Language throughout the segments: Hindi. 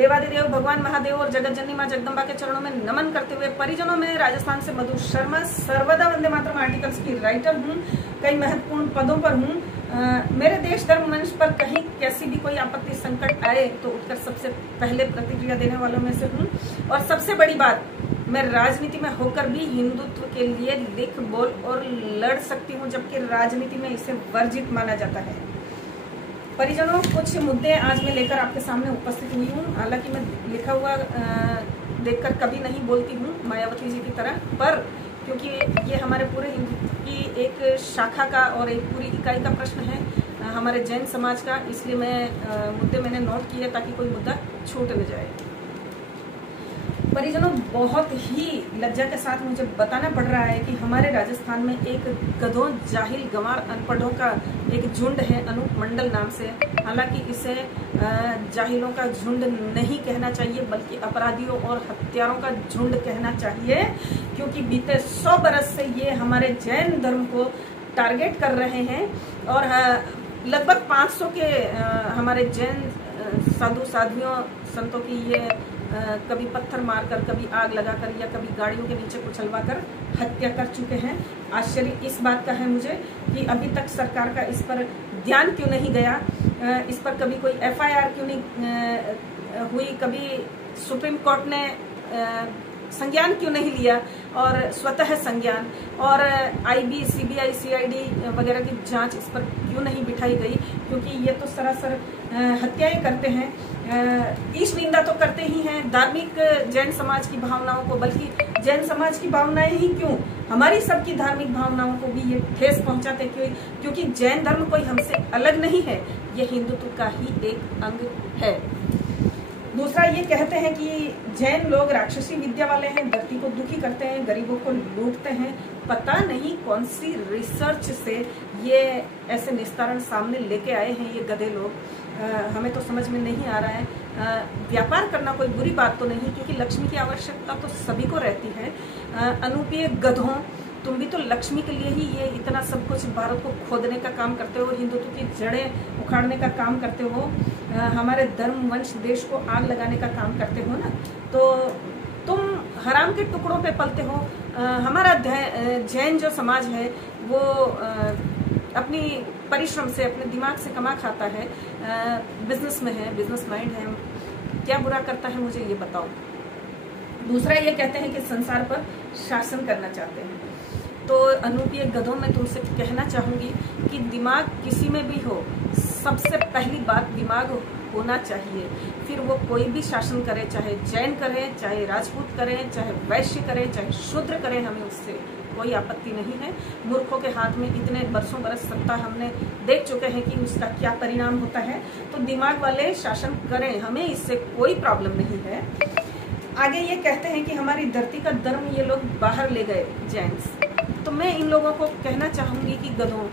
देवादिदेव भगवान महादेव और जगत जननी मां जगदम्बा के चरणों में नमन करते हुए परिजनों में राजस्थान से मधु शर्मा, सर्वदा वंदे मातरम आर्टिकल्स की राइटर हूँ, कई महत्वपूर्ण पदों पर हूँ। मेरे देश धर्म मंच पर कहीं कैसी भी कोई आपत्ति संकट आए तो उठकर सबसे पहले प्रतिक्रिया देने वालों में से हूँ। और सबसे बड़ी बात, मैं राजनीति में होकर भी हिंदुत्व के लिए लिख बोल और लड़ सकती हूँ, जबकि राजनीति में इसे वर्जित माना जाता है। परिजनों, कुछ मुद्दे आज मैं लेकर आपके सामने उपस्थित हुई हूँ। हालांकि मैं लिखा हुआ देखकर कभी नहीं बोलती हूँ मायावती जी की तरह, पर क्योंकि ये हमारे पूरे हिंदुत्व की एक शाखा का और एक पूरी इकाई का प्रश्न है, हमारे जैन समाज का, इसलिए मुद्दे मैंने नोट किए ताकि कोई मुद्दा छूट न जाए। परिजनों, बहुत ही लज्जा के साथ मुझे बताना पड़ रहा है कि हमारे राजस्थान में एक गधों, जाहिल, गंवार, अनपढ़ों का एक झुंड है अनूप मंडल नाम से। हालांकि इसे जाहिलों का झुंड नहीं कहना चाहिए, बल्कि अपराधियों और हत्यारों का झुंड कहना चाहिए, क्योंकि बीते 100 बरस से ये हमारे जैन धर्म को टारगेट कर रहे हैं। और लगभग 500 के हमारे जैन साधु साध्वियों संतों की ये कभी पत्थर मारकर, कभी आग लगाकर या कभी गाड़ियों के नीचे कुचलवाकर हत्या कर चुके हैं। आश्चर्य इस बात का है मुझे कि अभी तक सरकार का इस पर ध्यान क्यों नहीं गया, इस पर कभी कोई FIR क्यों नहीं हुई, कभी सुप्रीम कोर्ट ने संज्ञान क्यों नहीं लिया, और स्वतः संज्ञान और IB, CBI, CID वगैरह की जांच इस पर क्यों नहीं बिठाई गई, क्योंकि ये तो सरासर हत्याएं करते हैं। ईश निंदा तो करते ही हैं धार्मिक जैन समाज की भावनाओं को, बल्कि जैन समाज की भावनाएं ही क्यों, हमारी सबकी धार्मिक भावनाओं को भी ये ठेस पहुंचाते, क्योंकि जैन धर्म कोई हमसे अलग नहीं है, ये हिंदुत्व का ही एक अंग है। दूसरा, ये कहते हैं कि जैन लोग राक्षसी विद्या वाले हैं, धरती को दुखी करते हैं, गरीबों को लूटते हैं। पता नहीं कौन सी रिसर्च से ये ऐसे निस्तारण सामने लेके आए हैं ये गधे लोग, हमें तो समझ में नहीं आ रहा है। व्यापार करना कोई बुरी बात तो नहीं, क्योंकि लक्ष्मी की आवश्यकता तो सभी को रहती है। अनूपीय गधों, तुम भी तो लक्ष्मी के लिए ही ये इतना सब कुछ भारत को खोदने का काम करते हो, हिंदुत्व की जड़ें उखाड़ने का काम करते हो, हमारे धर्म, वंश, देश को आग लगाने का काम करते हो ना, तो तुम हराम के टुकड़ों पे पलते हो। हमारा जैन जो समाज है वो अपनी परिश्रम से, अपने दिमाग से कमा खाता है, बिजनेस में है, बिजनेस माइंड है, क्या बुरा करता है मुझे ये बताओ। दूसरा, ये कहते हैं कि संसार पर शासन करना चाहते हैं। तो अनूपीय गधों में तुमसे कहना चाहूंगी कि दिमाग किसी में भी हो, सबसे पहली बात दिमाग होना चाहिए, फिर वो कोई भी शासन करे, चाहे जैन करे, चाहे राजपूत करे, चाहे वैश्य करे, चाहे शूद्र करे, हमें उससे कोई आपत्ति नहीं है। मूर्खों के हाथ में इतने बरसों बरस सत्ता हमने देख चुके हैं कि उसका क्या परिणाम होता है। तो दिमाग वाले शासन करें, हमें इससे कोई प्रॉब्लम नहीं है। आगे ये कहते हैं कि हमारी धरती का धर्म ये लोग बाहर ले गए जैन्स। तो मैं इन लोगों को कहना चाहूंगी कि गधों,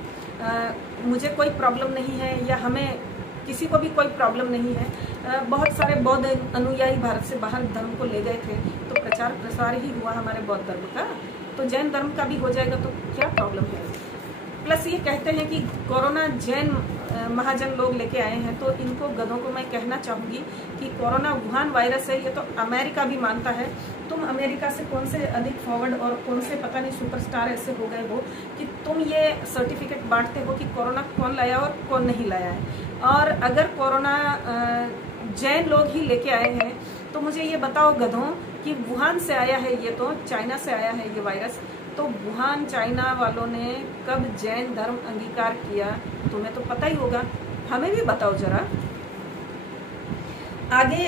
मुझे कोई प्रॉब्लम नहीं है, या हमें किसी को भी कोई प्रॉब्लम नहीं है। बहुत सारे बौद्ध अनुयायी भारत से बाहर धर्म को ले गए थे, तो प्रचार प्रसार ही हुआ हमारे बौद्ध धर्म का, तो जैन धर्म का भी हो जाएगा, तो क्या प्रॉब्लम है। प्लस ये कहते हैं कि कोरोना जैन महाजन लोग लेके आए हैं, तो इनको गधों को मैं कहना चाहूंगी कि कोरोना वुहान वायरस है, ये तो अमेरिका भी मानता है। तुम अमेरिका से कौन से अधिक फॉरवर्ड और कौन से पता नहीं सुपरस्टार ऐसे हो गए हो कि तुम ये सर्टिफिकेट बांटते हो कि कोरोना कौन लाया और कौन नहीं लाया है। और अगर कोरोना जैन लोग ही लेके आए हैं, तो मुझे ये बताओ गधों कि वुहान से आया है, ये तो चाइना से आया है ये वायरस, तो वुहान चाइना वालों ने कब जैन धर्म अंगीकार किया, तुम्हें तो पता ही होगा, हमें भी बताओ जरा। आगे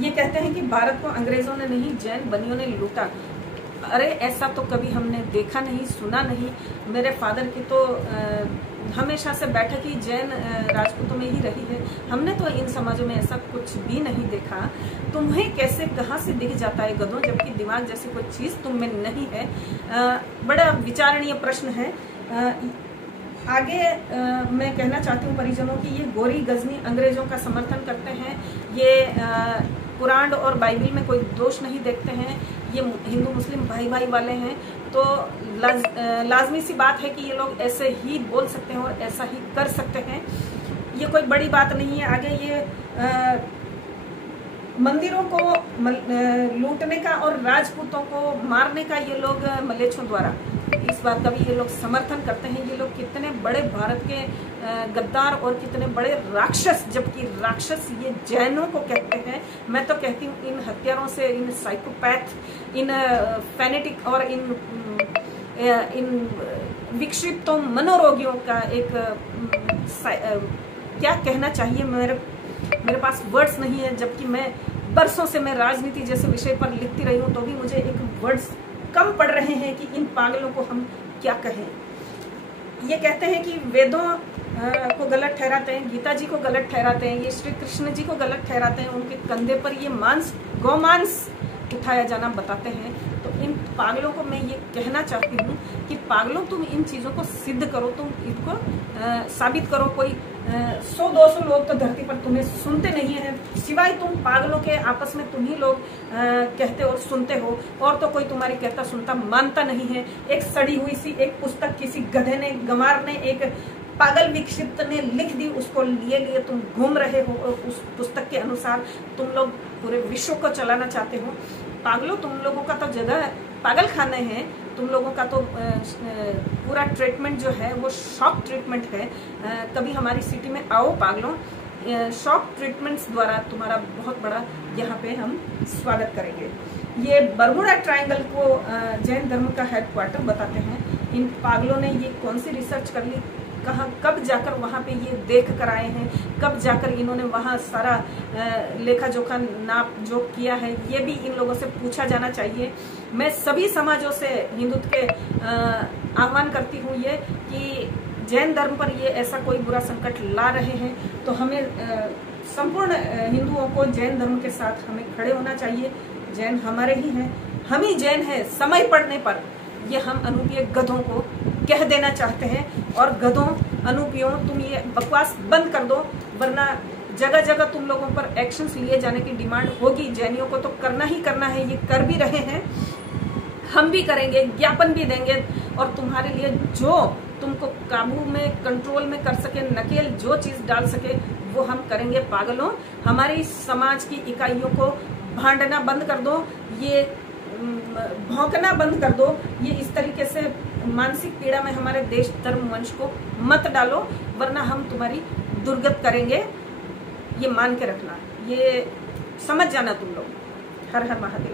ये कहते हैं कि भारत को अंग्रेजों ने नहीं, जैन बनियों ने लूटा। अरे ऐसा तो कभी हमने देखा नहीं, सुना नहीं। मेरे फादर की तो हमेशा से बैठक ही जैन राजपूतों में ही रही है, हमने तो इन समाजों में ऐसा कुछ भी नहीं देखा। तुम्हें कैसे, कहाँ से दिख जाता है गधों, जबकि दिमाग जैसी कोई चीज तुम में नहीं है। बड़ा विचारणीय प्रश्न है। आगे मैं कहना चाहती हूँ परिजनों की, ये गोरी गजनी अंग्रेजों का समर्थन करते हैं, ये कुरान और बाइबल में कोई दोष नहीं देखते हैं, ये हिंदू मुस्लिम भाई भाई वाले हैं, तो लाजमी सी बात है कि ये लोग ऐसे ही बोल सकते हैं और ऐसा ही कर सकते हैं, ये कोई बड़ी बात नहीं है। आगे ये मंदिरों को लूटने का और राजपूतों को मारने का ये लोग मलेच्छों द्वारा इस बात का भी ये लोग समर्थन करते हैं। ये लोग कितने बड़े भारत के गद्दार और कितने बड़े राक्षस, जबकि राक्षस ये जैनों को कहते हैं। मैं तो कहती हूँ इन हत्यारों से, इन साइकोपैथ, इन फैनेटिक और इन विक्षिप्तों मनोरोगियों का एक क्या कहना चाहिए, मेरे पास वर्ड्स नहीं है। जबकि मैं बरसों से मैं राजनीति जैसे विषय पर लिखती रही हूँ, तो भी मुझे एक वर्ड्स कम पड़ रहे हैं कि इन पागलों को हम क्या कहें। ये कहते हैं कि वेदों को गलत ठहराते हैं, गीता जी को गलत ठहराते हैं, ये श्री कृष्ण जी को गलत ठहराते हैं, उनके कंधे पर ये मांस, गौमांस उठाया जाना बताते हैं। तो इन पागलों को मैं ये कहना चाहती हूँ कि पागलों, तुम इन चीज़ों को सिद्ध करो, तुम इनको साबित करो। कोई 100-200 लोग तो धरती पर तुम्हें सुनते नहीं है, सिवाय तुम पागलों के आपस में तुम ही लोग कहते और सुनते हो, और तो कोई तुम्हारी कहता सुनता मानता नहीं है। एक सड़ी हुई सी एक पुस्तक किसी गधे ने, गंवार ने, एक पागल विक्षिप्त ने लिख दी, उसको लिए तुम घूम रहे हो और उस पुस्तक के अनुसार तुम लोग पूरे विश्व को चलाना चाहते हो। पागलों, तुम लोगों का तो जगह पागल खाने हैं, तुम लोगों का तो पूरा ट्रीटमेंट जो है वो शॉक ट्रीटमेंट है। कभी हमारी सिटी में आओ पागलों, शॉक ट्रीटमेंट्स द्वारा तुम्हारा बहुत बड़ा यहाँ पे हम स्वागत करेंगे। ये बरमुडा ट्रायंगल को जैन धर्म का हेडक्वार्टर बताते हैं। इन पागलों ने ये कौन सी रिसर्च कर ली, कहाँ, कब जाकर वहाँ पे ये देख कर आए हैं, कब जाकर इन्होंने वहाँ सारा लेखा जोखा नाप जोख किया है, ये भी इन लोगों से पूछा जाना चाहिए। मैं सभी समाजों से हिंदुत्व के आह्वान करती हूँ ये कि जैन धर्म पर ये ऐसा कोई बुरा संकट ला रहे हैं, तो हमें संपूर्ण हिंदुओं को जैन धर्म के साथ हमें खड़े होना चाहिए। जैन हमारे ही हैं, हम ही जैन हैं। समय पड़ने पर ये हम अनूपीय गधों को कह देना चाहते हैं। और गधों, अनूपियों, तुम ये बकवास बंद कर दो, वरना जगह जगह तुम लोगों पर एक्शंस लिए जाने की डिमांड होगी। जैनियों को तो करना ही करना है, ये कर भी रहे हैं, हम भी करेंगे, ज्ञापन भी देंगे। और तुम्हारे लिए जो तुमको काबू में, कंट्रोल में कर सके, नकेल जो चीज डाल सके वो हम करेंगे। पागलों, हमारी समाज की इकाइयों को भांडना बंद कर दो, ये भौंकना बंद कर दो, ये इस तरीके से मानसिक पीड़ा में हमारे देश, धर्म, वंश को मत डालो, वरना हम तुम्हारी दुर्गत करेंगे। ये मान के रखना, ये समझ जाना तुम लोग। हर हर महादेव।